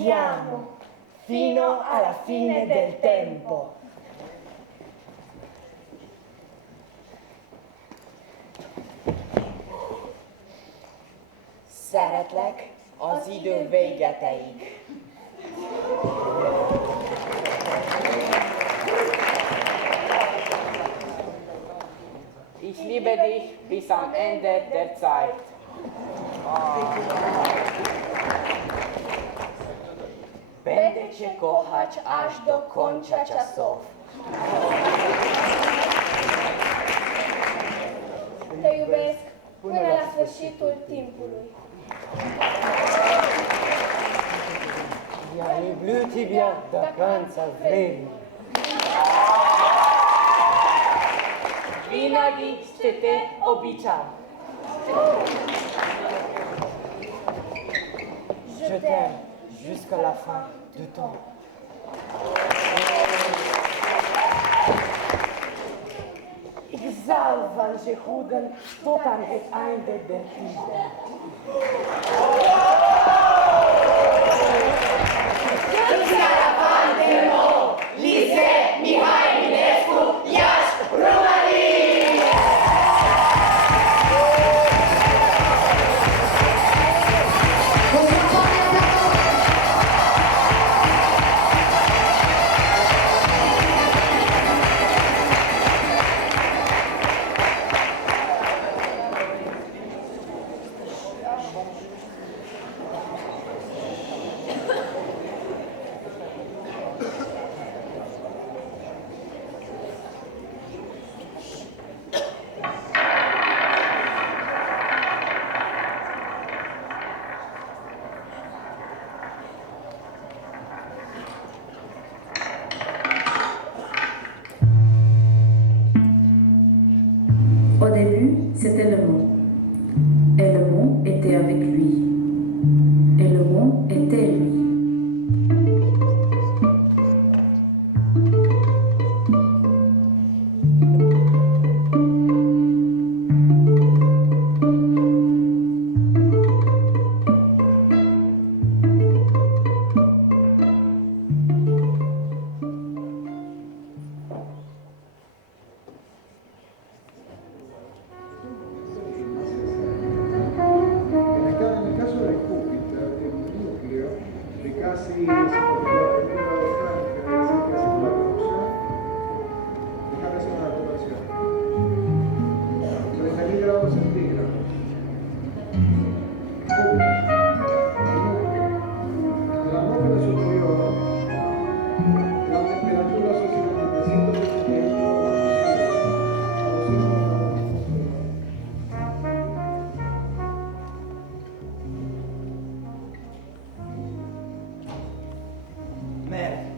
Viviamo fino alla fine del tempo. Szeretlek az idő végeteig. Ich liebe dich bis am Ende der Zeit. Będę cię kochać aż do końca czasów. Te iubesc până la sfârșitul timpului. Ja люблю тебя до конца времени. Винаги ще те обичам. Je t'aime jusqu'à la fin du temps. Ik zal van je houden tot aan het einde der tijden. Jusqu'à la fin des mots, lycée Mihai Eminescu, Iași, România! Au début, c'était le mot. Et le mot était avec lui. Et le mot était lui. Nel caso del qubit, del nucleo, dei casi si potrebbero sempre sulla produzione, déjame hacer una anotación. 30.000 grados centígrados. Qubit, el núcleo, de la atmósfera superior, la temperatura oscila entre 178 a 200 Merde.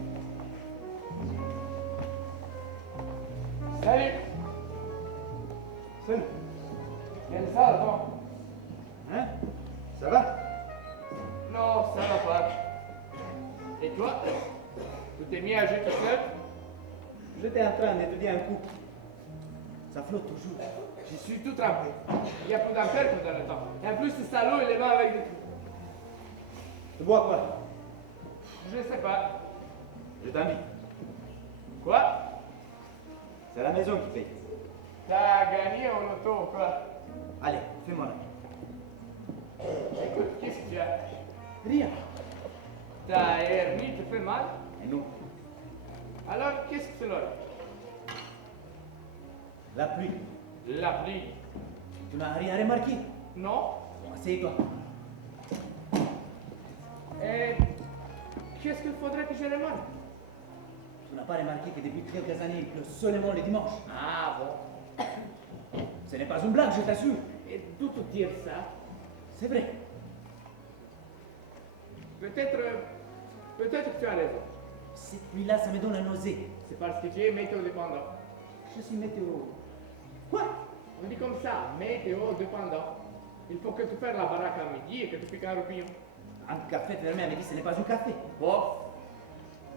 Salut. Salut. Quelle salle, toi? Hein? Ça va? Non, ça va pas. Et toi? Tu t'es mis à jouer tout seul? J'étais en train d'étudier un coup. Ça flotte toujours. Je suis tout trempé. Il y a plus d'ampères que dans le temps. Et en plus, ce salaud, il est mains avec des trous. Tu bois quoi? Je sais pas. Je t'invite. Quoi? C'est la maison qui paye. T'as gagné en auto ou quoi? Allez, fais-moi là. Écoute, qu'est-ce que tu as? Rien. Ta hernie te fait mal? Et non. Alors, qu'est-ce que c'est là? La pluie. La pluie. Tu n'as rien remarqué? Non? Bon, assieds-toi. Et qu'est-ce qu'il faudrait que je remarque? Tu n'as pas remarqué que depuis quelques années, il pleut seulement le dimanche? Ah bon? Ce n'est pas une blague, je t'assure. Et d'où tu tires ça? C'est vrai. Peut-être que tu as raison. Cette pluie-là, ça me donne la nausée. C'est parce que tu es météo dépendant. Je suis météo. Quoi? On dit comme ça, météo dépendant. Il faut que tu fasses la baraque à midi et que tu piques un roupillon. Un café fermé à midi, ce n'est pas un café. Bon,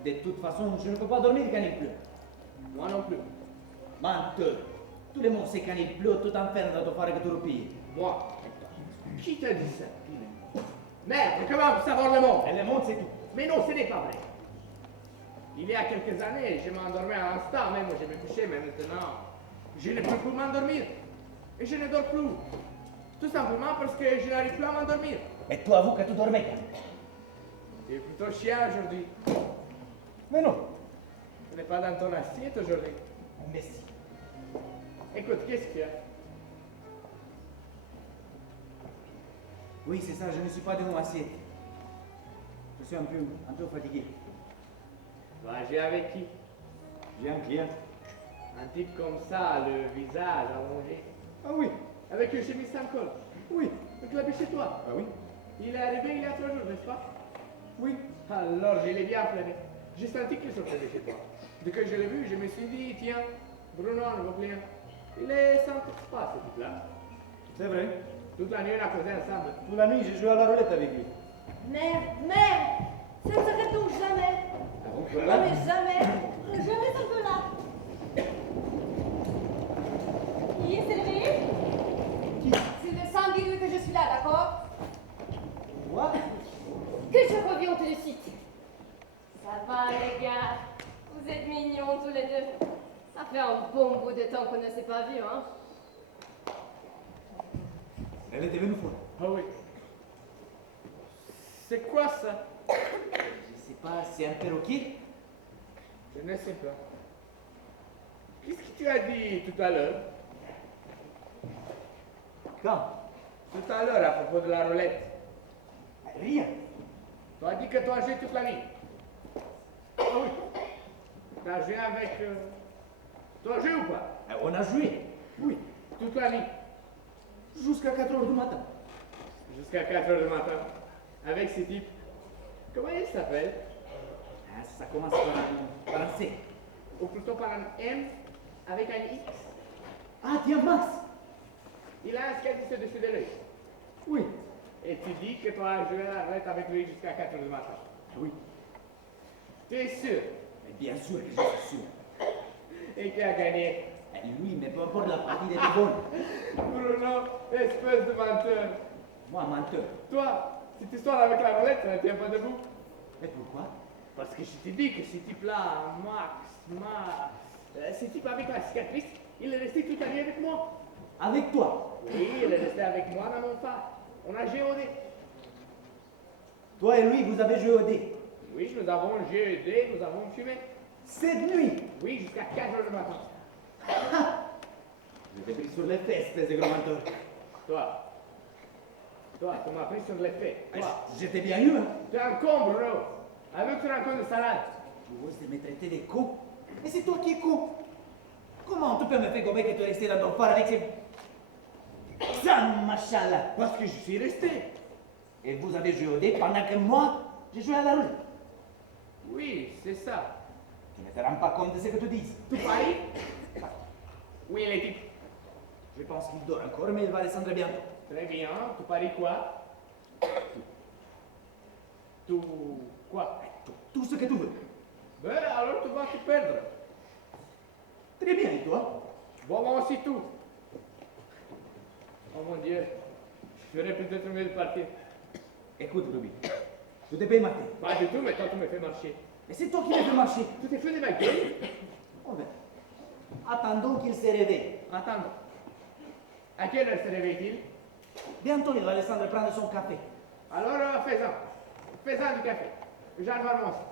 De toute façon, je ne peux pas dormir quand il pleut. moi non plus. Menteur. Tout le monde sait quand il pleut, tout enferme dans ton phare que tu roupilles. Moi. Qui t'a dit ça? Merde, mais comment on peut savoir le monde? Elle le montre, c'est tout. Mais non, ce n'est pas vrai. Il y a quelques années, je m'endormais à l'instant même où je me couchais, mais maintenant, je ne peux plus m'endormir. Et je ne dors plus. Tout simplement parce que je n'arrive plus à m'endormir. Et toi, avoues que tu dormais bien. Tu es plutôt chien aujourd'hui. Mais non. Tu n'es pas dans ton assiette aujourd'hui. Mais si. Écoute, qu'est-ce qu'il y a? Oui, c'est ça, je ne suis pas de mon assiette. Je suis un peu fatigué. Tu vas agir avec qui? J'ai un client. Un type comme ça, le visage allongé. Ah oui, Avec une chemise sans col. oui. Donc il habite chez toi. Ah oui, Il est arrivé il y a 3 jours, n'est-ce pas? oui. Alors, je l'ai bien flairé. J'ai senti qu'il sortait de chez toi. Dès que je l'ai vu, je me suis dit, tiens, Bruno, nouveau client. Il est sans pas, ce type-là. C'est vrai. Toute la nuit, on a causé ensemble. Toute la nuit, j'ai joué à la roulette avec lui. Merde! Ça ne s'arrête donc jamais! Ah bon, Non mais jamais! Jamais ça peut là! Qui est réveillé? C'est de Sanguinouille que je suis là, d'accord? Moi? Que je reviens tout de suite! Ça va les gars? Vous êtes mignons tous les deux. Ça fait un bon bout de temps qu'on ne s'est pas vus, hein? Elle était venue fois. Ah oui. C'est quoi ça? Je sais pas, c'est un perroquet? Je ne sais pas. Qu'est-ce que tu as dit tout à l'heure? Quand? Tout à l'heure, à propos de la roulette. Rien. Tu as dit que tu as joué toute la nuit. Ah oui. Tu as joué avec... Tu as joué ou pas? On a joué. Oui. Toute la nuit. Jusqu'à 4 heures du matin. Jusqu'à 4 heures du matin. Avec ces types. Comment ils s'appellent? Ah, ça commence par un C. Ou plutôt par un M avec un X. Ah, tiens, Max. Il a un sketch dessus de l'œil. Oui. Et tu dis que tu as joué à la roulette avec lui jusqu'à 4 heures du matin. Oui. Tu es sûr? Mais bien sûr que je suis sûr. Et qui a gagné? Lui, mais peu importe, la partie était bonne. Bruno, espèce de menteur. Moi, menteur. Toi, cette histoire avec la roulette, ça ne tient pas debout. Et pourquoi? Parce que je t'ai dit que ce type-là, ce type avec la cicatrice, il est resté toute la nuit avec moi. Avec toi. Oui, il est resté avec moi dans mon phare. On a joué au dé. Toi et lui, vous avez joué au dé. Oui, nous avons joué au dé, nous avons fumé. Cette nuit. Oui, jusqu'à 4 heures du matin. Je t'ai pris sur les fesses, espèce de gros menteur. Toi, tu m'as pris sur les faits. Toi, J'étais bien eu, hein. tu es un con, Bruno. Avec ton raconte de salade. Tu oses me traiter de con. Mais c'est toi qui es con. Comment tu peux me faire gommer que tu es resté dans ton phare avec ces... Ça, machallah. Parce que je suis resté. Et vous avez joué au dé pendant que moi, j'ai joué à la roulette. Oui, c'est ça. Tu ne te rends pas compte de ce que tu dis. Tu paries? Oui, les types. Je pense qu'il dort encore, mais il va descendre bientôt. Très bien. Tu paries quoi? Tout quoi? Tout ce que tu veux. Ben, alors tu vas te perdre. Très bien, et toi? Bon, moi aussi tout. Oh mon Dieu. Je ferais peut-être mieux de partir. Écoute, Ruby, je te paye ma tête. Pas du tout, mais toi tu me fais marcher. Mais c'est toi qui me fais marcher. Tu t'es fait de ma gueule? Oh, ben, attendons qu'il se réveille. Attends. À quelle heure se réveille-t-il? Bientôt, il va descendre prendre son café. Alors, fais-en. Fais-en du café. J'en vais aussi.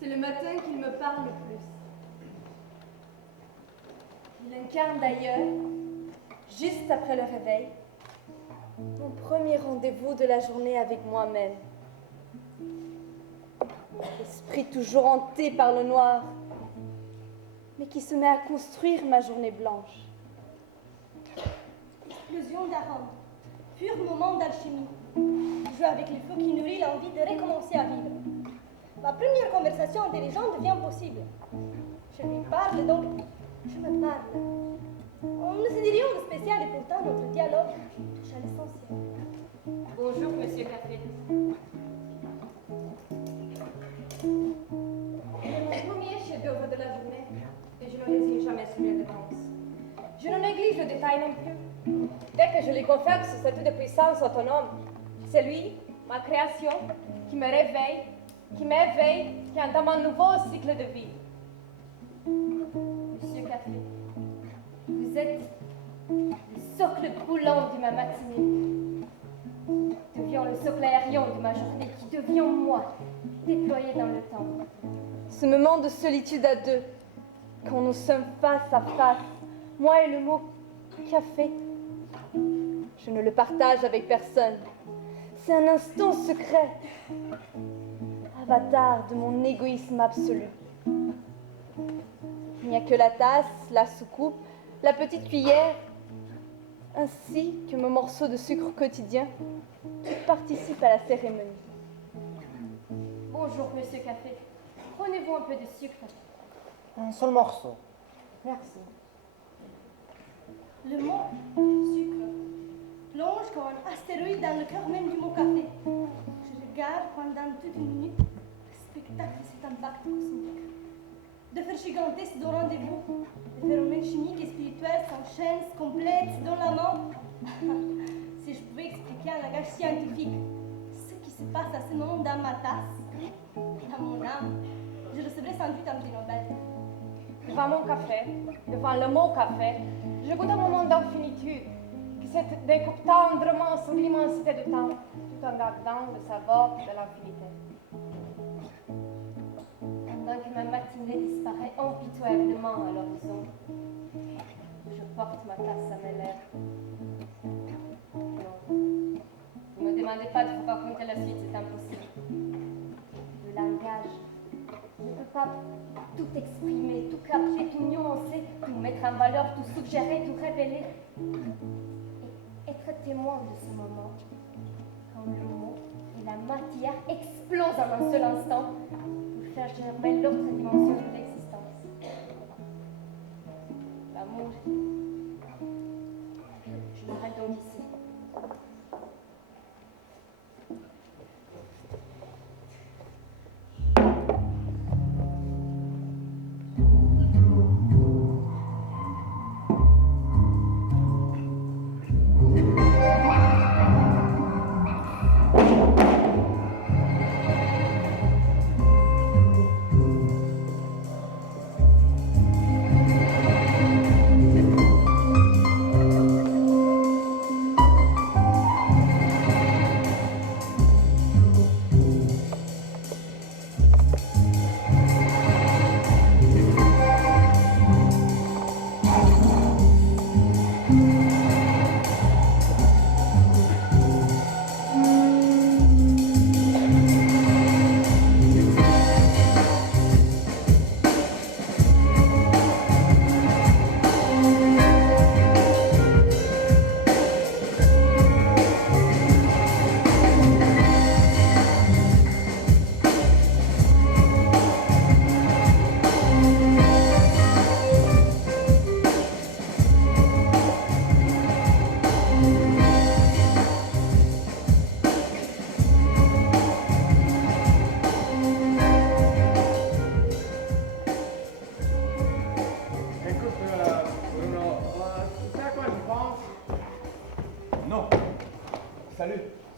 C'est le matin qu'il me parle le plus. Il incarne d'ailleurs, juste après le réveil, mon premier rendez-vous de la journée avec moi-même. Esprit toujours hanté par le noir, mais qui se met à construire ma journée blanche. Explosion d'arômes, pur moment d'alchimie. Jouer avec le feu qui nourrit l'envie de recommencer à vivre. Ma première conversation intelligente devient possible. Je lui parle, donc je me parle. On ne se dit rien de spécial et pourtant notre dialogue touche à l'essentiel. Bonjour, monsieur Café. C'est mon premier chef-d'œuvre de la journée et je ne résigne jamais sur mes dépenses. Je ne néglige le détail non plus. Dès que je lui confère ce statut de puissance autonome, c'est lui, ma création, qui me réveille, qui m'éveille, qui entame un nouveau cycle de vie. Monsieur Café, vous êtes le socle brûlant de ma matinée, qui devient le socle aérien de ma journée, qui devient moi, déployé dans le temps. Ce moment de solitude à deux, quand nous sommes face à face, moi et le mot café, je ne le partage avec personne. C'est un instant secret, avatar de mon égoïsme absolu. Il n'y a que la tasse, la soucoupe, la petite cuillère, ainsi que mon morceau de sucre quotidien qui participe à la cérémonie. Bonjour, monsieur Café. Prenez-vous un peu de sucre? Un seul morceau. Merci. Le mot sucre plonge comme un astéroïde dans le cœur même du mot café. Je regarde pendant toute une minute le spectacle de cet impact cosmique. De faire giganter ce dos rendez-vous, les phénomènes chimiques et spirituels s'enchaînent, se complètent, se donnent la main. Si je pouvais expliquer en langage scientifique ce qui se passe à ce moment dans ma tasse, dans mon âme, je recevrais sans doute un prix Nobel. Devant mon café, devant le mot café, je goûte un moment d'infinitude qui se découpe tendrement sous l'immensité du temps, tout en gardant le savoir de l'infinité. Pendant que ma matinée disparaît impitoyablement à l'horizon, je porte ma tasse à mes lèvres. Non, ne me demandez pas de vous raconter la suite, c'est impossible. Le langage ne peut pas tout exprimer, tout capter, tout nuancer, tout mettre en valeur, tout suggérer, tout révéler. Et être témoin de ce moment, quand le mot et la matière explosent en un seul instant pour faire germer l'autre dimension de l'existence. L'amour. Je m'arrête donc ici.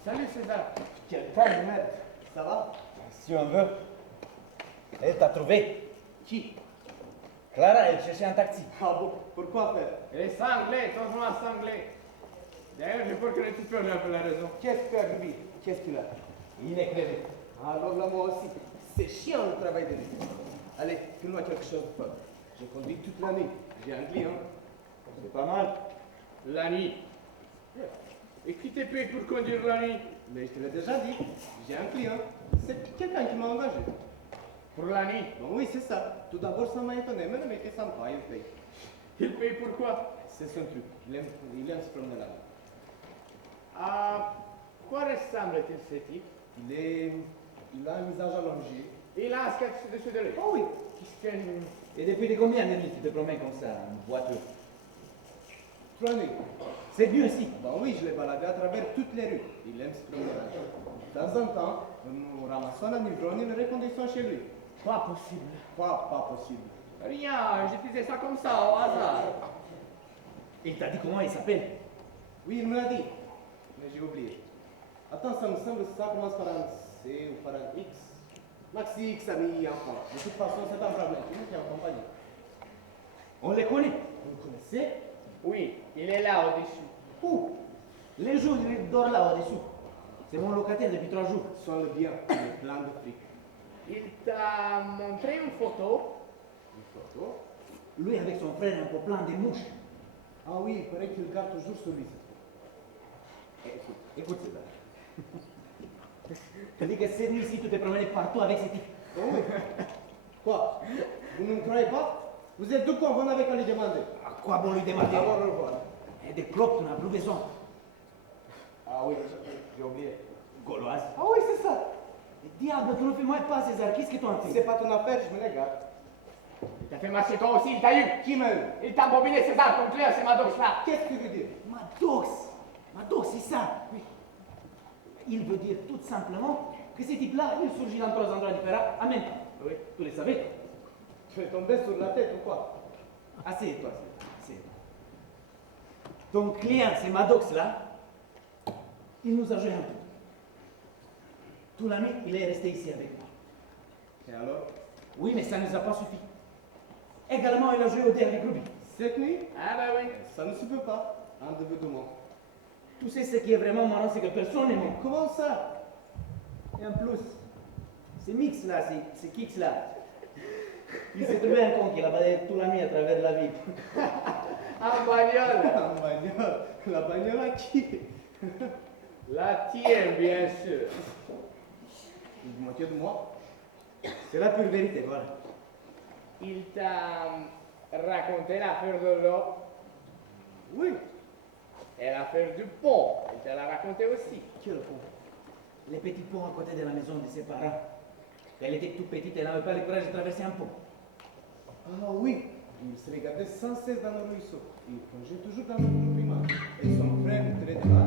Salut César. Quel temps de merde. Ça va? Si on veut. Elle t'a trouvé. Qui? Clara, elle cherchait un taxi. Ah bon? Pourquoi faire? Elle est cinglée, ton nom est cinglé. D'ailleurs, j'ai peur que tu peux lui avoir la raison. J'espère, lui. Qu'est-ce qu'il a? Il est crevé. Alors là, moi aussi. C'est chiant le travail de lui. Allez, fais-moi quelque chose de fun. J'ai conduit toute la nuit. J'ai un client. C'est pas mal. La nuit. Et qui t'es payé pour conduire la nuit? Mais je te l'ai déjà dit. J'ai un client. C'est quelqu'un qui m'a engagé. Pour la nuit? Bon, oui, c'est ça. Tout d'abord, ça m'a étonné. Mais le mec est sympa, il paye. Il paye pourquoi? C'est son truc. Il aime se promener là. À quoi ressemble-t-il ce type? Il a un visage allongé, Il a un sketch dessus de lui. Oh oui. Qu'est-ce que... Et depuis de combien de nuits tu te promènes comme ça, en voiture? 3 nuits. C'est mieux aussi. Ben oui, je l'ai baladé à travers toutes les rues. Il aime se promener. De temps en temps, nous ramassons un ivrogne et le reconduisons chez lui. Pas possible. Quoi, pas possible? Rien, je disais ça comme ça, au hasard. Il t'a dit comment il s'appelle? Oui, il me l'a dit. Mais j'ai oublié. Attends, ça me semble que ça commence par un C ou par un X. Maxi X a mis enfant. De toute façon, c'est un problème. C'est nous qui en compagnie. On les connaît. Vous le connaissez? Oui, il est là au-dessus. Où? Les jours, il dort là au-dessous. C'est mon locataire depuis 3 jours. Sonne bien, il est plein de fric. Il t'a montré une photo. Une photo? Lui avec son frère un peu plein de mouches. Ah oui, il paraît qu'il garde toujours sur lui. Écoute cela. Tu dis que cette nuit-ci, tu te promènes partout avec ces types. Oh oui. Quoi? Vous ne me croyez pas? Vous êtes deux cons, vous n'avez qu'à lui demander. À quoi bon lui demander? Au revoir. Et des clopes, tu n'as plus besoin. Ah oui, j'ai oublié. Gauloise. Ah oui, c'est ça. Diable, tu ne fais moi pas, César. Qu'est-ce que tu en Si fais? c'est pas ton affaire, je me les garde. Il t'a fait marcher toi aussi, il t'a eu. Qui m'a eu? Il t'a embobiné César, ton clair, c'est Maddox là. Qu'est-ce que tu veux dire? Maddox. Maddox, c'est ça. Oui. Il veut dire tout simplement que ces types-là, ils surgissent dans 3 endroits différents en même temps. Oui, tu le savais. Tu es tombé sur la tête ou quoi? Assieds-toi, assieds-toi. Ton client, c'est Maddox là. Il nous a joué un peu. Tout la nuit, il est resté ici avec moi. Et alors? Oui, mais ça ne nous a pas suffi. Également, il a joué au dé avec Ruby. Cette nuit? Ah bah oui. Ça ne se peut pas. Un début de monde. Tu sais ce qui est vraiment marrant, c'est que personne n'est mort. Comment ça? Et en plus, ces mix là, ces kicks là, il s'est trouvé un con qui l'a balayé toute la nuit à travers la ville. En bagnole. La bagnole. La bagnole à qui? La tienne, bien sûr. Une moitié de moi? C'est la pure vérité, voilà. Il t'a raconté l'affaire de l'eau Oui. et l'affaire du pont. Il te l'a raconté aussi. Quel pont? Les petits ponts à côté de la maison de ses parents. Elle était toute petite, elle n'avait pas le courage de traverser un pont. Ah oui. Il se regardait sans cesse dans le ruisseau. Il plongeait toujours dans le primaire. Et son frère le traînait là.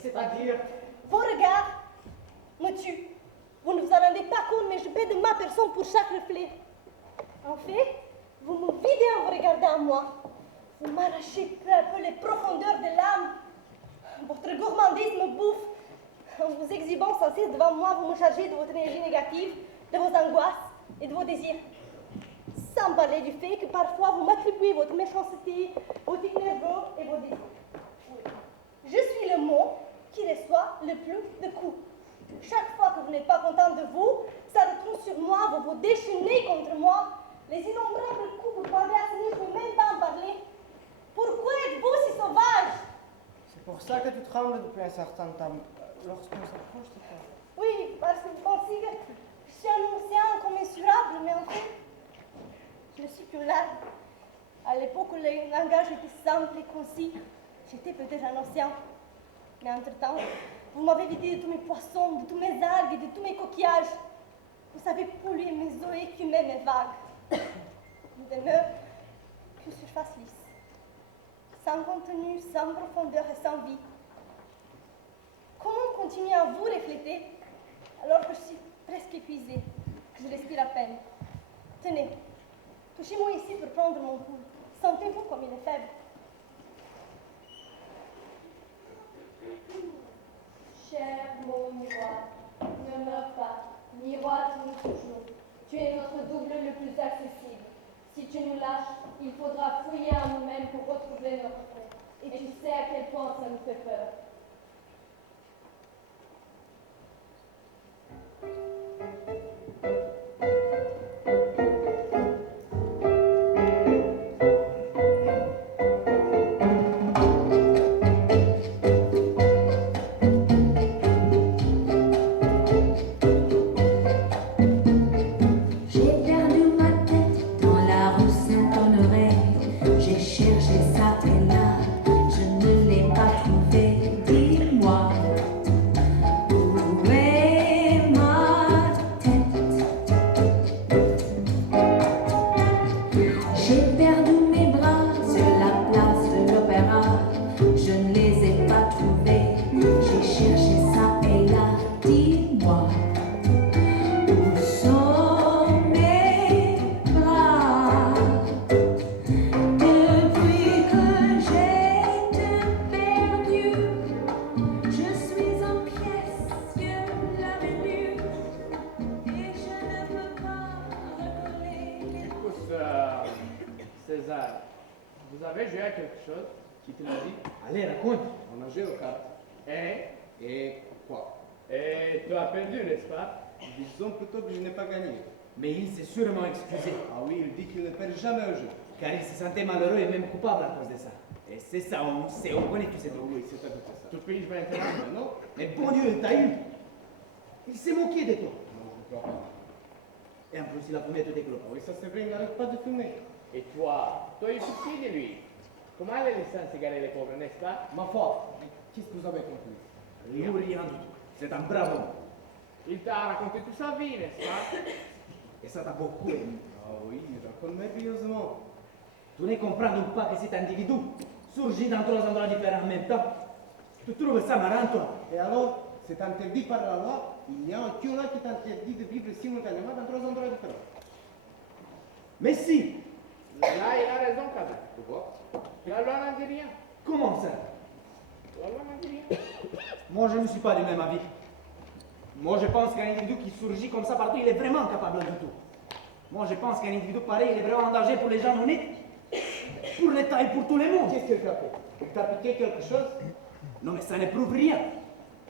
C'est-à-dire? Vos regards me tuent. Vous ne vous en rendez pas compte, mais je paie de ma personne pour chaque reflet. En fait, vous me videz en vous regardant à moi. Vous m'arrachez peu à peu les profondeurs de l'âme. Votre gourmandise me bouffe. En vous exhibant sans cesse devant moi, vous me chargez de votre énergie négative, de vos angoisses et de vos désirs. Sans parler du fait que parfois vous m'attribuez votre méchanceté, vos tics nerveux et vos désirs. Je suis le mot qui reçoit le plus de coups. Chaque fois que vous n'êtes pas content de vous, ça retourne sur moi, vous vous déchaînez contre moi. Les innombrables coups que vous parlez à ce je ne peux même pas en parler. Pourquoi êtes-vous si sauvage? C'est pour ça que tu trembles depuis un certain temps. Lorsqu'on s'approche de toi. Oui, parce que vous pensez que je suis un ancien incommensurable, mais en fait, je ne suis plus là. À l'époque où le langage était simple et concis, j'étais peut-être un ancien. Mais entre-temps, vous m'avez vidé de tous mes poissons, de tous mes algues et de tous mes coquillages. Vous savez polluer mes eaux et écumer mes vagues. Il ne demeure qu'une surface lisse. sans contenu, sans profondeur et sans vie. Comment continuer à vous refléter alors que je suis presque épuisée, que je respire à peine? Tenez, touchez-moi ici pour prendre mon pouls. Sentez-vous comme il est faible. Cher mon miroir, ne meurs pas, miroite-nous toujours. Tu es notre double le plus accessible. Si tu nous lâches, il faudra fouiller en nous-mêmes pour retrouver notre frère. Et tu sais à quel point ça nous fait peur. César, vous avez joué à quelque chose? Qui te l'a dit? Allez, raconte. On a joué aux cartes. Et quoi? Et tu as perdu, n'est-ce pas? Disons plutôt que je n'ai pas gagné. Mais il s'est sûrement excusé, Ah oui, il dit qu'il ne perd jamais un jeu. car il se sentait malheureux et même coupable à cause de ça. Et c'est ça, on sait, on connaît tous ces trucs. Oui, c'est à peu près ça. Tu piges maintenant? Mais non, Mais bon Dieu, il t'a eu. Il s'est moqué de toi. non, je crois pas. Et en plus, il a fumé tous tes clopes. Ah oui, ça c'est vrai, il n'arrête pas de fumer. Et toi es foutu de lui. Comment les laisser cigarer les pauvres, n'est-ce pas? Ma foi, qu'est-ce que vous avez compris? Rien du tout. C'est un bravo homme. Il t'a raconté toute sa vie, n'est-ce pas? Et ça t'a beaucoup aimé. Ah oui, il raconte merveilleusement. Tu ne comprends donc pas que cet individu surgit dans 3 endroits différents en même temps. Tu trouves ça marrant, toi? Et alors, c'est interdit par la loi, il n'y a aucune loi qui t'interdit de vivre simultanément dans 3 endroits différents. Mais si. Là, il a raison quand même. Tu vois? La loi n'en dit rien. Comment ça? La loi n'en dit rien. Moi, je ne suis pas du même avis. Moi, je pense qu'un individu qui surgit comme ça partout, il est vraiment capable de tout. Moi, je pense qu'un individu pareil, il est vraiment en danger pour les gens honnêtes, pour l'État et pour tout le monde. Qu'est-ce qu'il t'a fait? Il t'a piqué quelque chose? Non, mais ça ne prouve rien.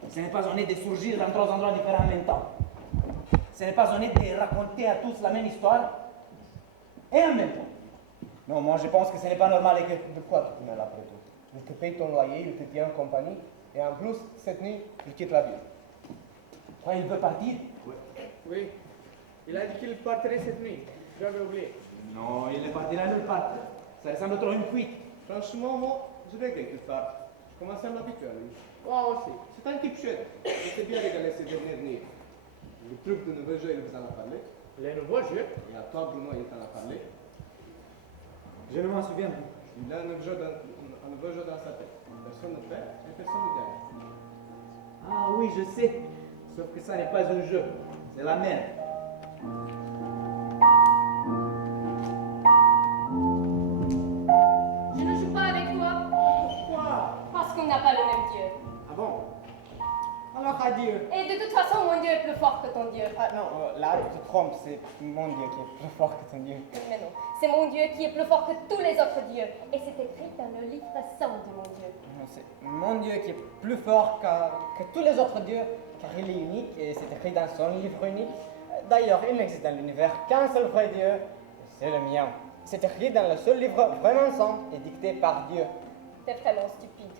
Ce n'est pas honnête de surgir dans 3 endroits différents en même temps. Ce n'est pas honnête de raconter à tous la même histoire et en même temps. Non, moi, je pense que ce n'est pas normal et que... De quoi tu tenais là après tout? Il te paye ton loyer, il te tient en compagnie, et en plus, cette nuit, il quitte la ville. Quoi, il veut partir? Oui. Il a dit qu'il partirait cette nuit. J'avais oublié. Non, il ne partira nulle part. Ça ressemble trop à une fuite. Franchement, moi, je regrette qu'il parte. Je commence à m'habituer à lui. Moi aussi. C'est un type chouette. Il s'est bien régalé ces dernières nuits. Le truc de nouveau jeu, il vous en a parlé. Les nouveaux jeux. Et à toi, Bruno, il t'en a parlé. Je ne m'en souviens plus. Il a un nouveau jeu dans sa tête. Personne ne perd et personne ne gagne. Ah oui, je sais. Sauf que ça n'est pas un jeu. C'est la merde. Je ne joue pas avec toi Pourquoi? parce qu'on n'a pas le même Dieu. Ah bon? Alors adieu. Et de toute façon, mon Dieu est plus fort que ton Dieu. Ah non, là tu te trompes, c'est mon Dieu qui est plus fort que ton Dieu. Mais non, c'est mon Dieu qui est plus fort que tous les autres dieux. Et c'est écrit dans le livre saint de mon Dieu. Non, c'est mon Dieu qui est plus fort que tous les autres dieux, car il est unique et c'est écrit dans son livre unique. D'ailleurs, il n'existe dans l'univers qu'un seul vrai Dieu, c'est le mien. C'est écrit dans le seul livre vraiment saint et dicté par Dieu. T'es vraiment stupide.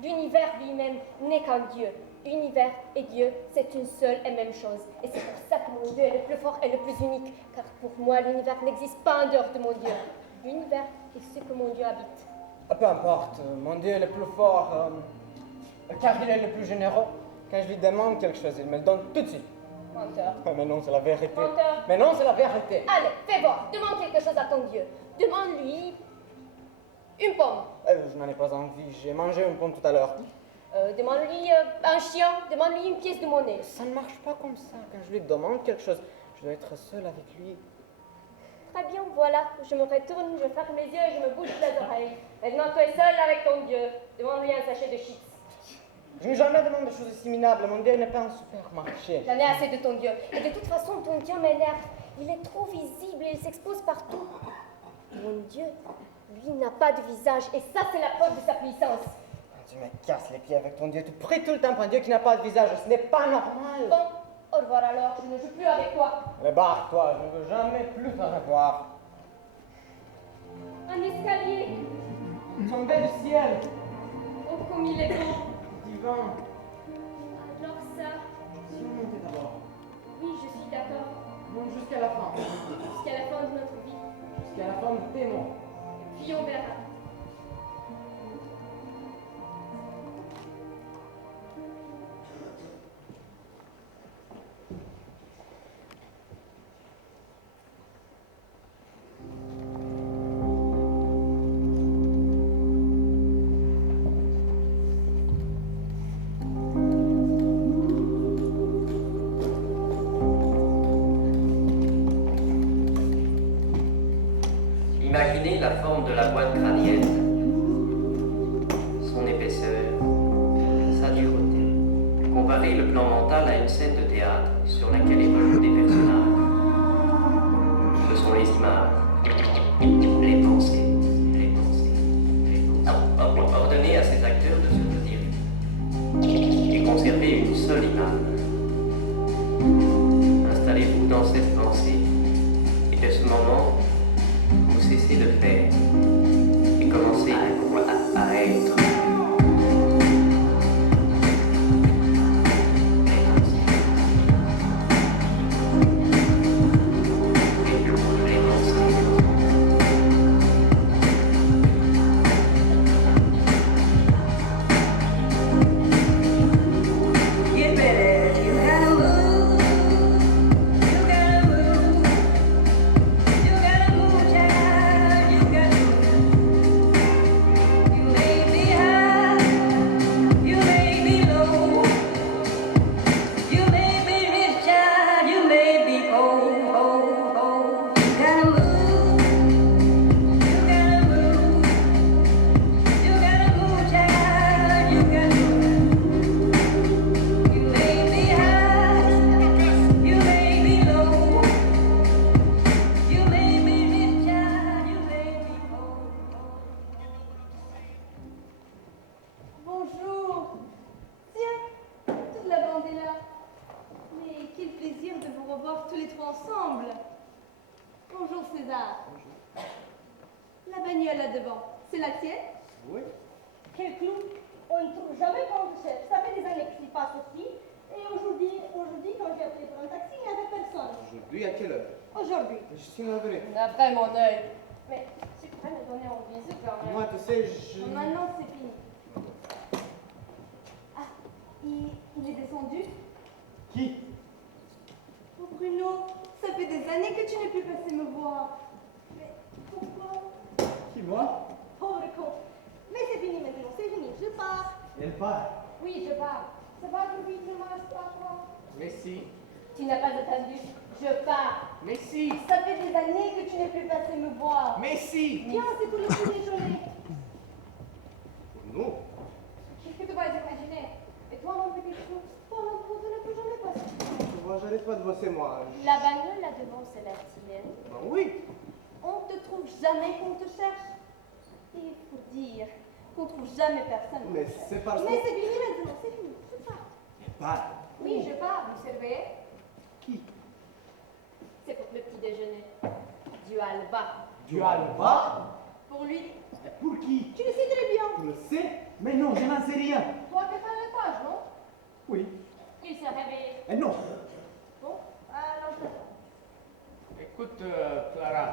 L'univers lui-même n'est qu'un Dieu. Univers et Dieu, c'est une seule et même chose. Et c'est pour ça que mon Dieu est le plus fort et le plus unique. Car pour moi, l'univers n'existe pas en dehors de mon Dieu. L'univers est ce que mon Dieu habite. Peu importe, mon Dieu est le plus fort, car il est le plus généreux. Quand je lui demande quelque chose, il me le donne tout de suite. Menteur. Oh, mais non, c'est la vérité. Menteur. Mais non, c'est la vérité. Allez, fais voir. Demande quelque chose à ton Dieu. Demande-lui Une pomme. Je n'en ai pas envie, j'ai mangé une pomme tout à l'heure. Demande-lui un chien, demande-lui une pièce de monnaie. Ça ne marche pas comme ça. Quand je lui demande quelque chose, je dois être seule avec lui. Très bien, voilà. Je me retourne, je ferme les yeux et je me bouche les oreilles. Maintenant, tu es seule avec ton Dieu. Demande-lui un sachet de chips. Je n'ai jamais demandé des choses si minables. Mon Dieu n'est pas un supermarché. J'en ai assez de ton Dieu. Et de toute façon, ton Dieu m'énerve. Il est trop visible et il s'expose partout. Mon Dieu, lui, n'a pas de visage. Et ça, c'est la preuve de sa puissance. Tu me casses les pieds avec ton Dieu. Tu pries tout le temps pour un Dieu qui n'a pas de visage. Ce n'est pas normal. Bon, au revoir alors. Je ne joue plus avec toi. Mais barre-toi, je ne veux jamais plus te revoir. Un escalier. Tombé du ciel. Oh, comme il est beau. Divin. Alors ça. Si on montait d'abord. Oui, je suis d'accord. Monte jusqu'à la fin. Jusqu'à la fin de notre vie. Jusqu'à la fin de tes mots. Et puis on verra. Imaginez la forme de la boîte crânienne, son épaisseur, sa dureté. Comparez le plan mental à une scène de théâtre sur laquelle évoluent des personnages. Ce sont les images, les pensées, les pensées, les pensées. Ordonnez à ces acteurs de se retirer et conservez une seule image. Installez-vous dans cette pensée et de ce moment, vous cessez de faire et commencez à être. Bonjour. Tiens, toute la bande est là. Mais quel plaisir de vous revoir tous les trois ensemble. Bonjour César. Bonjour. La bagnole là devant, c'est la tienne? Oui. Quel clou. On ne trouve jamais quand on cherche. Ça fait des années qu'il passe aussi. Et aujourd'hui, quand j'ai appelé pour un taxi, il n'y avait personne. Aujourd'hui, à quelle heure? Aujourd'hui. Je suis navré. D'après mon œil. Mais tu pourrais me donner un bisou quand même. Moi, tu sais, je... Maintenant, c'est fini. Ah, il est descendu? Qui? Oh Bruno, ça fait des années que tu n'es plus passé me voir. Mais pourquoi? Qui, moi? Pauvre con. Mais c'est fini maintenant, c'est fini, je pars. Elle part. Oui, je pars. Ça va plus vite, ne m'arrête pas, toi. Mais si, Tu n'as pas attendu. Je pars. mais si, Ça fait des années que tu n'es plus passé me voir. mais si. Tiens, c'est pour le petit déjeuner. Non. Qu'est-ce que tu vas imaginer? Et toi, mon petit chou, toi non plus, tu n'es plus jamais passé. Moi, j'arrête pas de bosser, moi. La bagnole là devant, c'est la tienne. Ben oui. On te trouve jamais qu'on te cherche. Et il faut dire qu'on trouve jamais personne. Mais c'est parce que... Mais c'est fini maintenant, c'est fini. Je pars. Elle part. Oui, je pars, vous savez. Qui? C'est pour le petit déjeuner. Du halva. Du halva? Pour lui. Pour qui? Tu le sais très bien. Tu le sais? Mais non, je n'en sais rien. Toi, t'es pas à l'étage, non? Oui. Il s'est réveillé. Non. Bon, alors je t'attends. Écoute, Clara,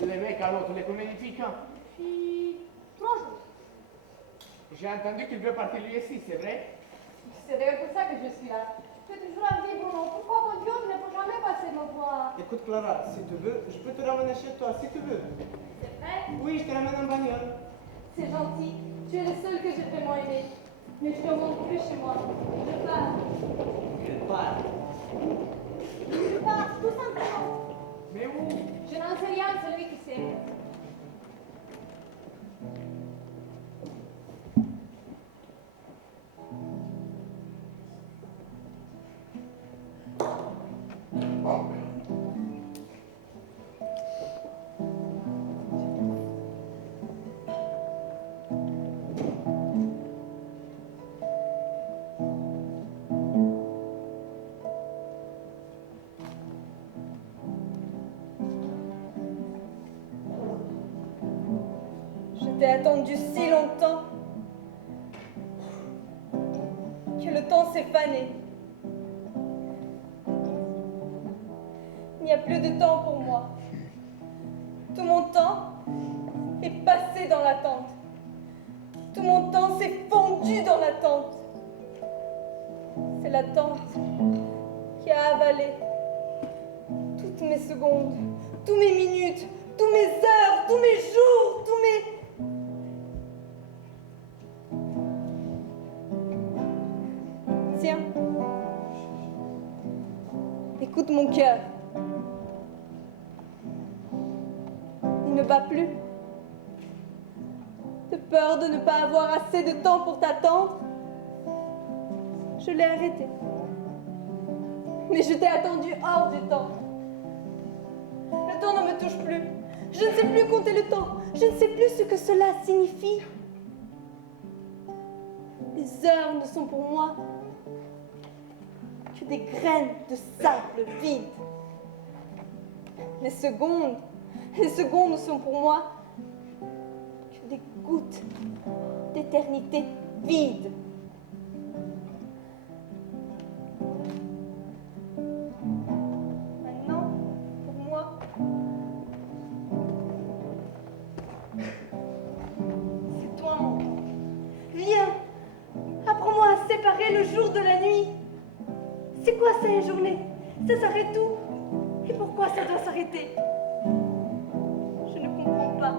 les mecs à l'autre, tu les connais depuis quand? Puis 3 jours. J'ai entendu qu'il veut partir lui aussi, c'est vrai? C'est d'ailleurs pour ça que je suis là. Tu es toujours arrivé, Bruno. Pourquoi ton Dieu ne peut jamais passer me voir? Écoute, Clara, si tu veux, je peux te ramener chez toi, si tu veux. C'est vrai? Oui, je te ramène en bagnole. C'est gentil. Tu es le seul que j'ai vraiment aimé. Mais je ne rentre plus chez moi. Je pars. Elle part. Je pars, tout simplement. Mais où? Je n'en sais rien, c'est lui qui sait. Je t'ai attendu si longtemps que le temps s'est fané. Il n'y a plus de temps pour moi. Tout mon temps est passé dans l'attente. Tout mon temps s'est fondu dans l'attente. C'est l'attente qui a avalé toutes mes secondes, toutes mes minutes, toutes mes heures, tous mes jours, tous mes... Tiens, écoute mon cœur. Il ne bat plus. De peur de ne pas avoir assez de temps pour t'attendre, je l'ai arrêté. Mais je t'ai attendu hors du temps. Le temps ne me touche plus. Je ne sais plus compter le temps. Je ne sais plus ce que cela signifie. Les heures ne sont pour moi que des graines de sable vide. Les secondes sont pour moi que des gouttes d'éternité vide. Maintenant, pour moi, c'est toi mon temps. Viens, apprends-moi à séparer le jour de la nuit. C'est quoi ça une journée? Ça s'arrête tout. Et pourquoi ça doit s'arrêter? Je ne comprends pas.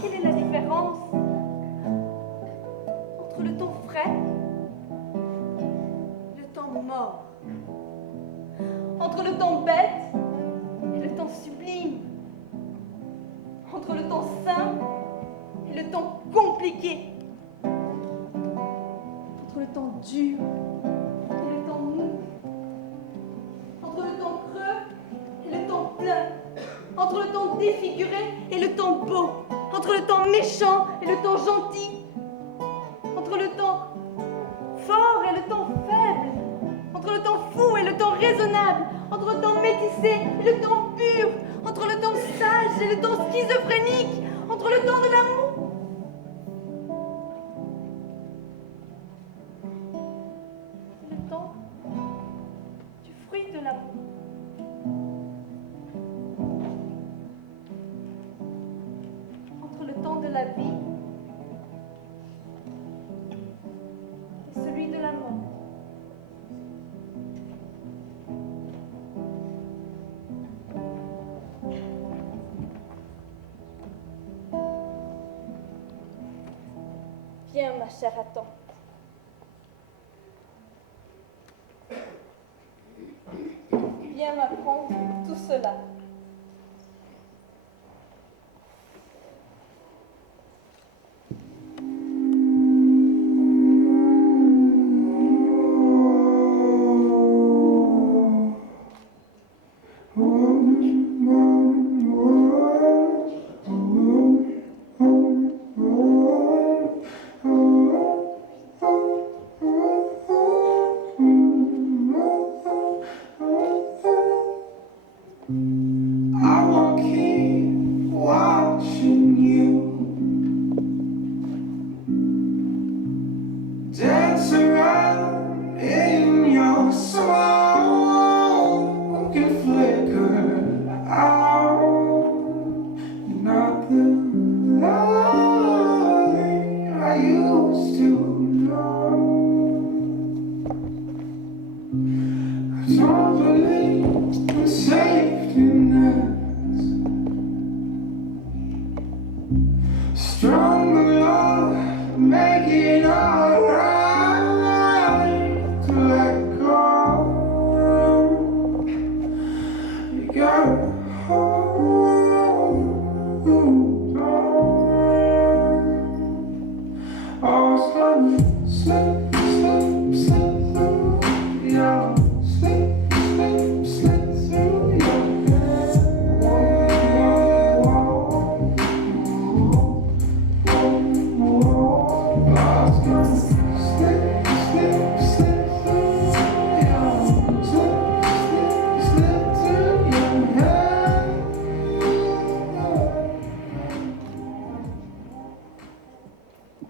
Quelle est la différence entre le temps frais et le temps mort? Entre le temps bête et le temps sublime? Entre le temps simple et le temps compliqué? Entre le temps dur et le temps mou? Entre le temps creux et le temps plein? Entre le temps défiguré et le temps beau? Entre le temps méchant et le temps gentil? Entre le temps fort et le temps faible? Entre le temps fou et le temps raisonnable? Entre le temps métissé et le temps pur? Entre le temps sage et le temps schizophrénique? Entre le temps de l'amour? C'est le temps du fruit de l'amour. Entre le temps de la vie et celui de la mort. Viens, ma chère attente. Viens m'apprendre tout cela. I will keep watching you dance around in your smoke flicker out. You're not the light I used to know. I don't believe in safety nets. Lost on slip, slip, slip through your slip, slip, slip through your head. Lost on slip, slip, slip through your slip, slip, slip through your head.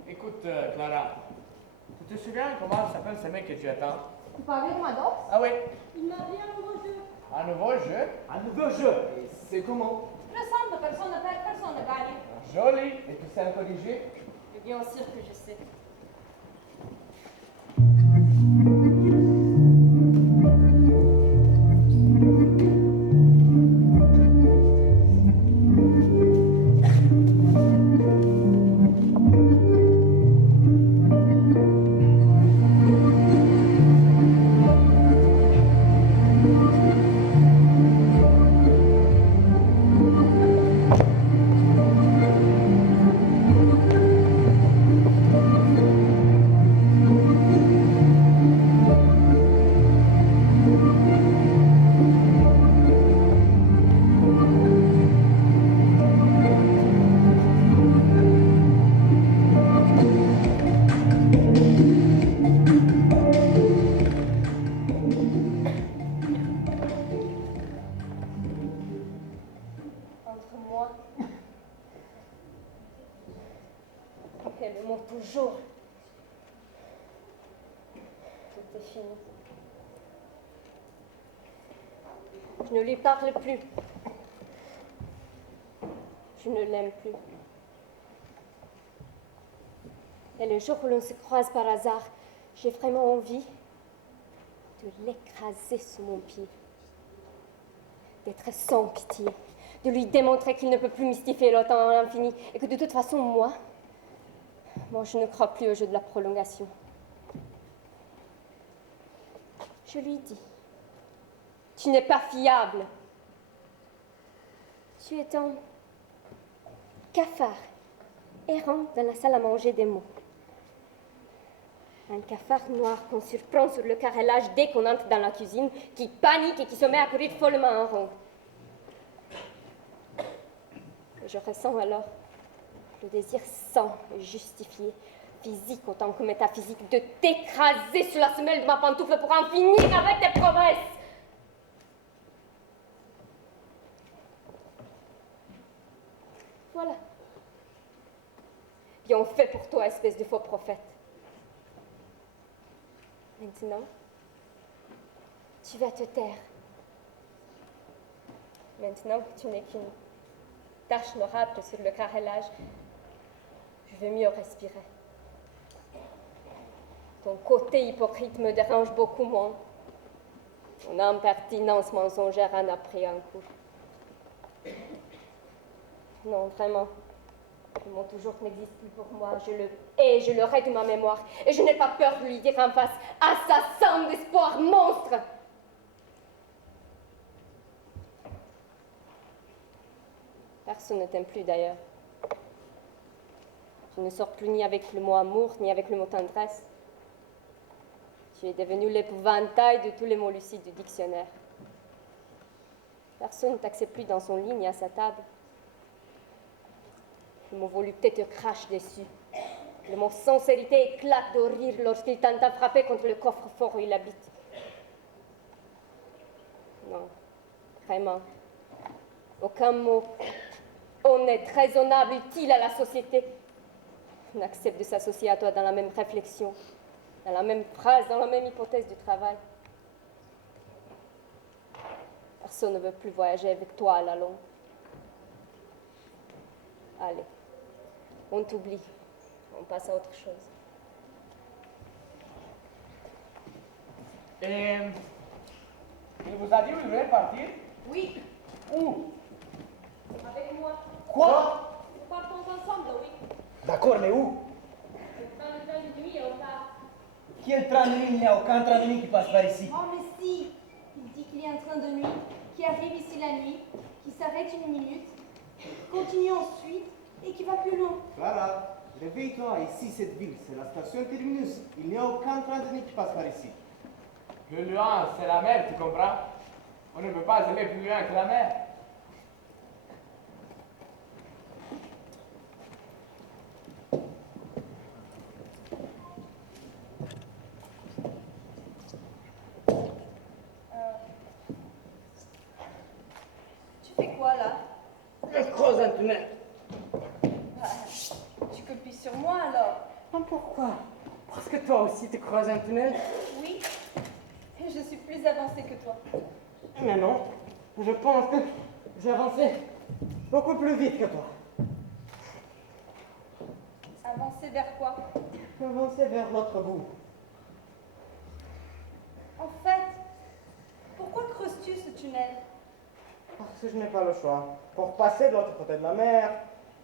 Écoute, Clara, tu te souviens comment s'appelle ce mec que tu attends? Vous parlez de Maddox? Ah oui, Il m'a bien un nouveau jeu. un nouveau jeu. Un nouveau jeu. Et c'est comment? Très simple, personne ne perd, personne ne gagne. Joli. Et tu sais encore des jeux? Et bien sûr que je sais. Entre moi et le mot toujours, tout est fini. Je ne lui parle plus. Je ne l'aime plus. Et le jour où l'on se croise par hasard, j'ai vraiment envie de l'écraser sous mon pied, d'être sans pitié, de lui démontrer qu'il ne peut plus mystifier l'autre à l'infini et que de toute façon, moi, je ne crois plus au jeu de la prolongation. Je lui dis, tu n'es pas fiable. Tu es un cafard errant dans la salle à manger des mots. Un cafard noir qu'on surprend sur le carrelage dès qu'on entre dans la cuisine, qui panique et qui se met à courir follement en rond. Et je ressens alors le désir sans justifié, physique autant que métaphysique, de t'écraser sous la semelle de ma pantoufle pour en finir avec tes promesses. Voilà. Bien fait pour toi, espèce de faux prophète. Maintenant, tu vas te taire. Maintenant que tu n'es qu'une tache noirâtre sur le carrelage, je vais mieux respirer. Ton côté hypocrite me dérange beaucoup moins. Ton impertinence mensongère en a pris un coup. Non, vraiment. Le mot toujours n'existe plus pour moi. Je le hais, je le hais de ma mémoire. Et je n'ai pas peur de lui dire en face, assassin d'espoir, monstre! Personne ne t'aime plus d'ailleurs. Tu ne sors plus ni avec le mot amour, ni avec le mot tendresse. Tu es devenu l'épouvantail de tous les mots lucides du dictionnaire. Personne ne t'accepte plus dans son lit ni à sa table. Le mot volupté te crache dessus. Le mot sincérité éclate de rire lorsqu'il tente à frapper contre le coffre-fort où il habite. Non, vraiment. Aucun mot honnête, raisonnable, utile à la société n'accepte de s'associer à toi dans la même réflexion, dans la même phrase, dans la même hypothèse du travail. Personne ne veut plus voyager avec toi à la longue. Allez, on t'oublie, on passe à autre chose. Et il vous a dit où il voulait partir? Oui, Où? avec moi. Quoi? Nous partons ensemble, oui. D'accord, mais où? Dans le train de nuit et on part. Quel train de nuit? Il n'y a aucun train de nuit qui passe par ici. Oh, mais si! Il dit qu'il y a un train de nuit qui arrive ici la nuit, qui s'arrête une minute, qui continue ensuite et qui va plus loin. Clara, Réveille-toi, ici, cette ville, c'est la station terminus. Il n'y a aucun train de nuit qui passe par ici. Le loin, c'est la mer, tu comprends? On ne peut pas aller plus loin que la mer. Tu fais quoi là? Je creuse un tunnel. Bah, tu copies sur moi alors? Pourquoi? Parce que toi aussi tu creuses un tunnel? Oui. Et je suis plus avancée que toi. Mais non, je pense que j'ai avancé beaucoup plus vite que toi. Avancée vers quoi? Avancé vers l'autre bout. En fait, pourquoi creuses-tu ce tunnel? Parce que je n'ai pas le choix. Pour passer de l'autre côté de la mer,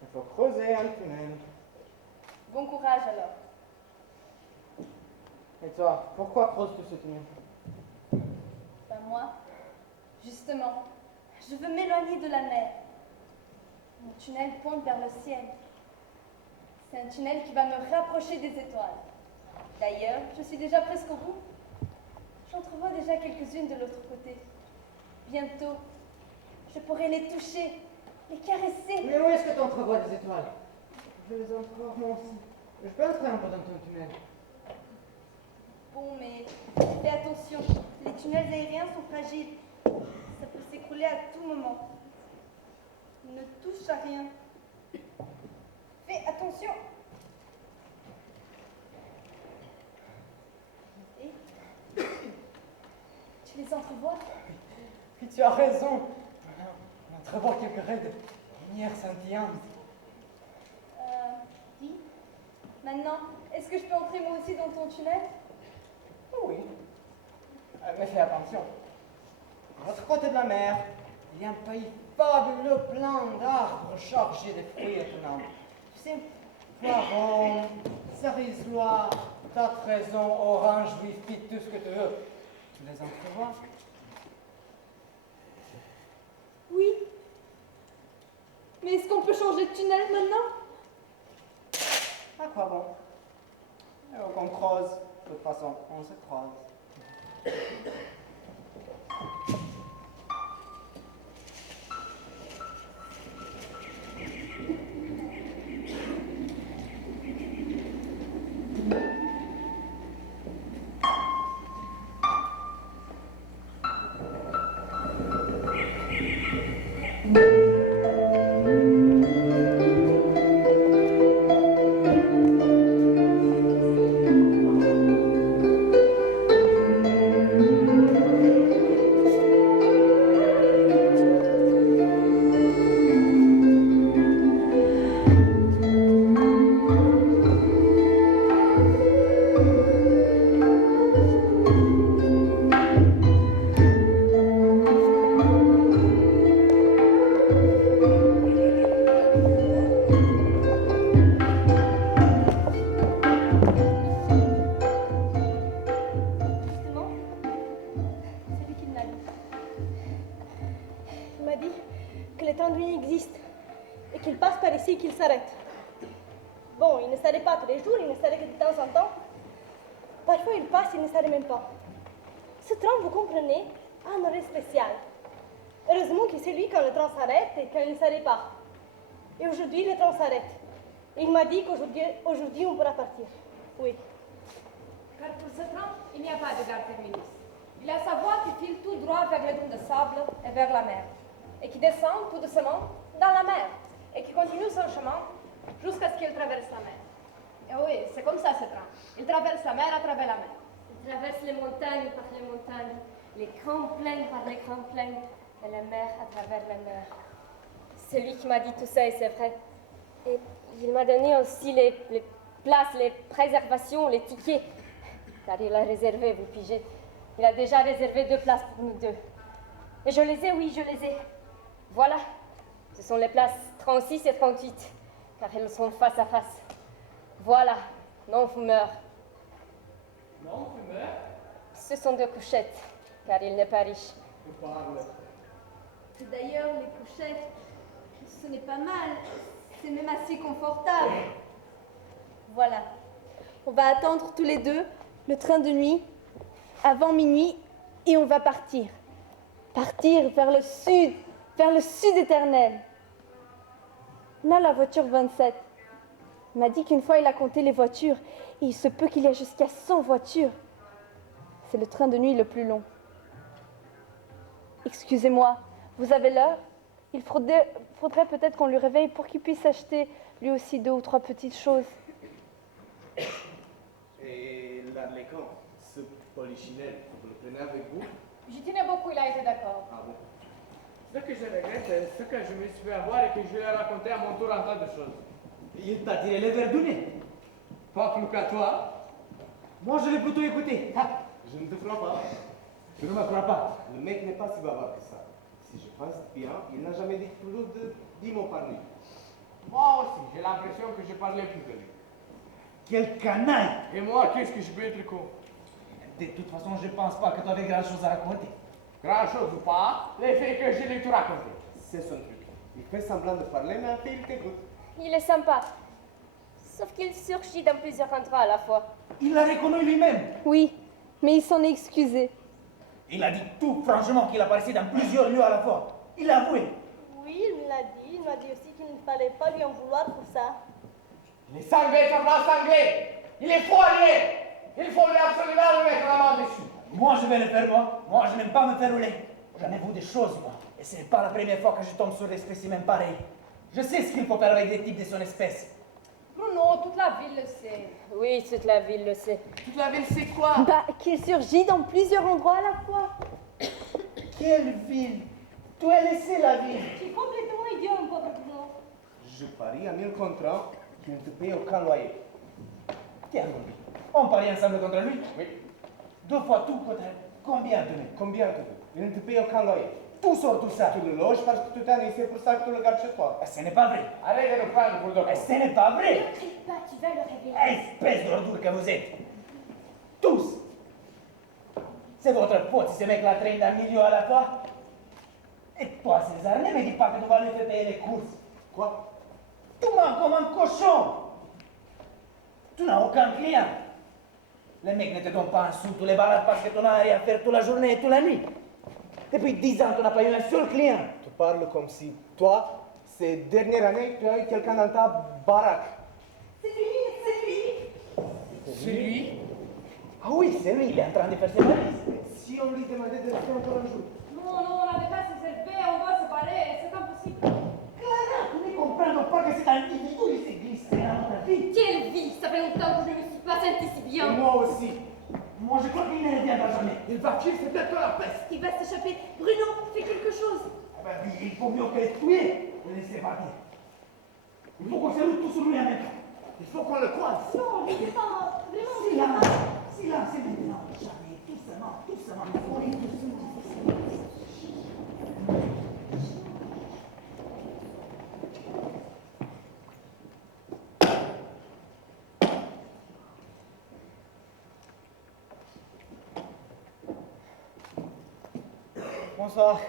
il faut creuser un tunnel. Bon courage alors. Et toi, pourquoi creuses-tu ce tunnel? Ben moi, justement, je veux m'éloigner de la mer. Mon tunnel pointe vers le ciel. C'est un tunnel qui va me rapprocher des étoiles. D'ailleurs, je suis déjà presque au bout. J'entrevois déjà quelques-unes de l'autre côté. Bientôt, je pourrai les toucher, les caresser. Mais où est-ce que tu entrevois des étoiles? Je les entrevois moi aussi. Je peux entrer un peu dans ton tunnel. Bon, mais fais attention. Les tunnels aériens sont fragiles. Ça peut s'écrouler à tout moment. Ne touche à rien. Fais attention. Et tu les entrevois? Puis tu as raison. On entrevoit quelques raies de lumière scintillante. Dis, maintenant, est-ce que je peux entrer moi aussi dans ton tunnel? Oui. Mais fais attention. À l'autre côté de la mer, il y a un pays fabuleux plein d'arbres chargés de fruits étonnants. Tu sais, poireaux, cerises noires, dattes raisins, oranges, whisky, tout ce que tu veux. Tu les entrevois? Oui. Mais est-ce qu'on peut changer de tunnel maintenant? À quoi bon? On creuse. De toute façon, on se croise. Bon, il ne s'arrête pas tous les jours, il ne s'arrête que de temps en temps. Parfois, il passe, il ne s'arrête même pas. Ce train, vous comprenez, a un horaire spécial. Heureusement que c'est lui quand le train s'arrête et quand il ne s'arrête pas. Et aujourd'hui, le train s'arrête. Et il m'a dit qu'aujourd'hui, on pourra partir. Oui. Car pour ce train, il n'y a pas de gare terminus. Il a sa voie qui file tout droit vers les dunes de sable et vers la mer, et qui descend tout doucement dans la mer, et qui continue son chemin jusqu'à ce qu'il traverse la mer. Et oui, c'est comme ça ce train. Il traverse la mer à travers la mer. Il traverse les montagnes par les montagnes, les grands plaines par les grands plaines, et la mer à travers la mer. C'est lui qui m'a dit tout ça, et c'est vrai. Et il m'a donné aussi les places, les préservations, les tickets. Car il a réservé, vous pigez. Il a déjà réservé 2 places pour nous deux. Et je les ai, oui, je les ai. Voilà. Ce sont les places 36 et 38, car elles sont face à face. Voilà, non-fumeurs. Non-fumeurs? Ce sont 2 couchettes, car il n'est pas riche. Je parle. D'ailleurs, les couchettes, ce n'est pas mal. C'est même assez confortable. Voilà. On va attendre tous les deux le train de nuit avant minuit et on va partir. Partir vers le sud éternel. Là, la voiture 27. Il m'a dit qu'une fois, il a compté les voitures et il se peut qu'il y ait jusqu'à 100 voitures. C'est le train de nuit le plus long. Excusez-moi, vous avez l'heure? Il faudrait peut-être qu'on lui réveille pour qu'il puisse acheter lui aussi 2 ou 3 petites choses. Et l'Arlequin, ce polichinelle, vous le prenez avec vous? J'y tenais beaucoup, il a été d'accord. Ah bon? Ce que je regrette, c'est que je me suis fait avoir et que je lui ai raconté à mon tour un tas de choses. Il t'a tiré les verres du nez. Pas plus qu'à toi. Moi, je vais plutôt écouter. Ah, Je ne te crois pas. tu ne me crois pas. Le mec n'est pas si bavard que ça. Si je pense bien, il n'a jamais dit plus de 10 mots par nuit. Moi aussi, j'ai l'impression que je parlais plus que lui. Quel canaille! Et moi, qu'est-ce que je peux être con? De toute façon, je pense pas que tu avais grand chose à raconter. Grand chose ou pas, les faits que je lui ai tout raconté. C'est son truc. Il fait semblant de parler, mais en fait, il t'écoute. Il est sympa. Sauf qu'il surgit dans plusieurs endroits à la fois. Il l'a reconnu lui-même. Oui, mais il s'en est excusé. Il a dit tout franchement qu'il apparaissait dans plusieurs lieux à la fois. Il l'a avoué. Oui, il me l'a dit. Il m'a dit aussi qu'il ne fallait pas lui en vouloir pour ça. Les cinglés sont pas cinglés. Il est faux allié. Il faut lui absolument lui mettre la main dessus. Moi, je vais le faire, moi. Moi, je n'aime pas me faire rouler. J'en ai vu des choses, moi. Et ce n'est pas la première fois que je tombe sur des spécimens pareils. Je sais ce qu'il faut faire avec des types de son espèce. Non, toute la ville le sait. Oui, toute la ville le sait. Toute la ville sait quoi? Bah, qu'il surgit dans plusieurs endroits à la fois. Quelle ville? Tu as laissé la ville. Tu es complètement idiot, mon pauvre Bruno. Je parie à 1000 contrats qu'il ne te paye aucun loyer. Tiens, on parie ensemble contre lui. Oui. 2 fois tout contre combien de mètres? Combien tu veux? Il ne te paye aucun loyer. Tout sort tout ça. Tu le loges parce que tu t'en es, c'est pour ça que tu le gardes chez toi. Ce n'est pas vrai. Arrête de nous prendre pour de Ce n'est pas vrai. Ne crie pas, tu vas le réveiller. Espèce d'ordure que vous êtes. Tous. C'est votre pote si ce mec la traîne d'un milieu à la fois. Et toi, César, ne me dis pas que tu vas lui faire payer les courses. Quoi? Tu mens comme un cochon. Tu n'as aucun client. Les mecs ne te donnent pas un sou, tu les balades parce que tu n'as rien à faire toute la journée et toute la nuit. Depuis 10 ans, tu n'as pas eu un seul client. Tu parles comme si toi, ces dernières années, tu as eu quelqu'un dans ta baraque. C'est lui. C'est lui? Ah oui, c'est lui, il est en train de faire ses valises. Si on lui demandait de rester encore un jour. Non, non, on a déjà ses élevés, on doit se séparer, c'est impossible. Clara, tu ne comprends pas que c'est un individu, il s'est glissé dans notre vie. Quelle vie! Ça fait longtemps que je ne me suis pas sentie si Et bien. moi aussi. Moi, je crois qu'il ne reviendra jamais. Il va tuer, c'est peut-être la peste. Il va s'échapper. Bruno, fais quelque chose. Ah ben, il faut mieux que le tuer et le laisser partir. Il faut qu'on se roule tous sur lui en même temps. Il faut qu'on le croise. Non, il n'est pas mort. Vraiment, il n'est Silence, pas. silence, c'est maintenant. Jamais, doucement, doucement, il faut aller doucement. Bonsoir.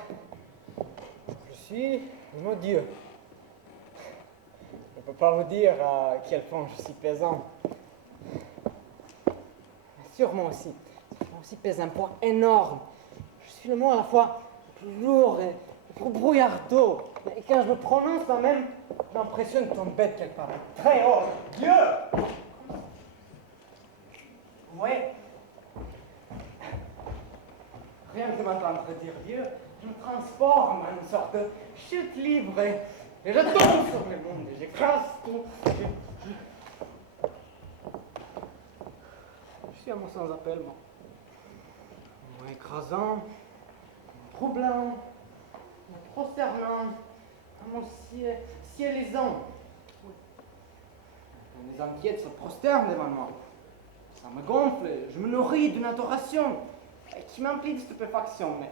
Je suis mon Dieu. Je ne peux pas vous dire à quel point je suis pesant. Sûrement aussi pèse un poids énorme. Je suis le mot à la fois le plus lourd et le plus brouillardeau. Et quand je me prononce moi-même, j'ai l'impression de tomber de quelque part très haut. Dieu! Oui. Rien que de m'entendre dire Dieu, je me transforme en une sorte de chute libre et je tombe sur le monde et j'écrase tout. Je suis à mon sans-appel, moi. Moi écrasant, moi troublant, moi prosternant, à mon ciélisant. Oui. Les inquiètes se prosternent devant moi. Ça me gonfle, je me nourris d'une adoration qui m'emplit de stupéfaction, mais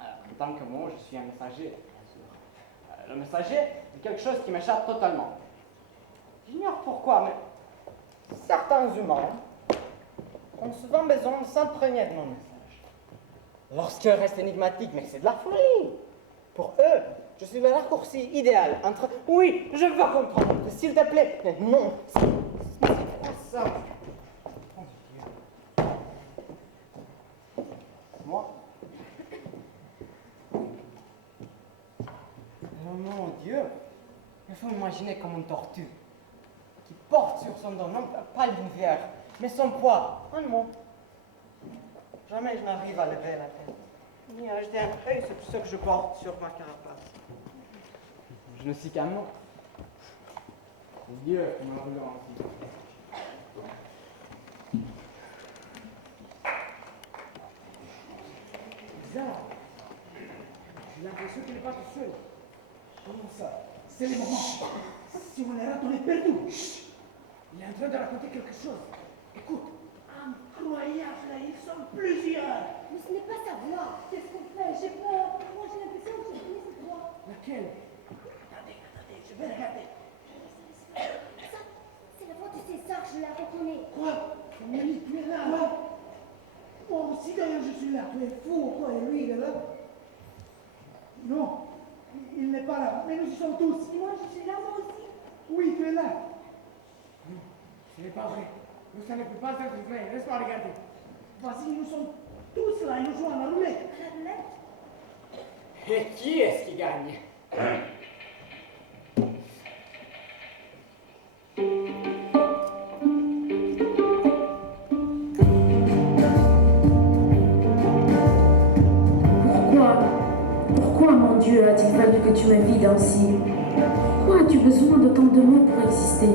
en tant que moi, je suis un messager, bien sûr. Le messager est quelque chose qui m'échappe totalement. J'ignore pourquoi, mais certains humains ont souvent besoin de s'imprégner de mon message. Lorsqu'il reste énigmatique, mais c'est de la folie. Pour eux, Je suis le raccourci idéal entre oui, je veux comprendre, s'il te plaît, mais non, c'est pas ça. Oh, Dieu. Moi. Oh mon Dieu, il faut imaginer comme une tortue qui porte sur son dos, non pas l'univers, mais son poids, un mot. Jamais je n'arrive à lever la tête, ni à jeter un œil sur ce que je porte sur ma carapace. Je ne suis qu'un mot. Dieu qui m'a voulu ainsi. Bizarre. J'ai l'impression qu'il n'est pas tout seul. Comment ça? C'est le moment. Si on est raté, on est perdu. Il est en train de raconter quelque chose. Écoute. Incroyable, ils sont plusieurs. Mais ce n'est pas sa voix. Qu'est-ce qu'on fait? J'ai peur. Moi, j'ai l'impression que j'ai connu cette voix. Laquelle? Attendez, je vais regarder. Ça, c'est la voix de César, je la reconnais. Quoi? Amélie, tu es là? Quoi? Moi aussi, d'ailleurs, je suis là. Tu es fou ou quoi? Et lui, il est là? Non, il n'est pas là. Mais nous y sommes tous. Et moi, je suis là, moi aussi. Oui, tu es là. Non, ce n'est pas vrai. Nous, ça ne peut pas être vrai. Laisse-moi regarder. Vas-y, nous sommes tous là et nous jouons à la roulette. À la roulette? Et qui est-ce qui gagne? Pourquoi, mon Dieu, a-t-il fallu que tu m'invites ainsi? Pourquoi as-tu besoin de tant de mots pour exister?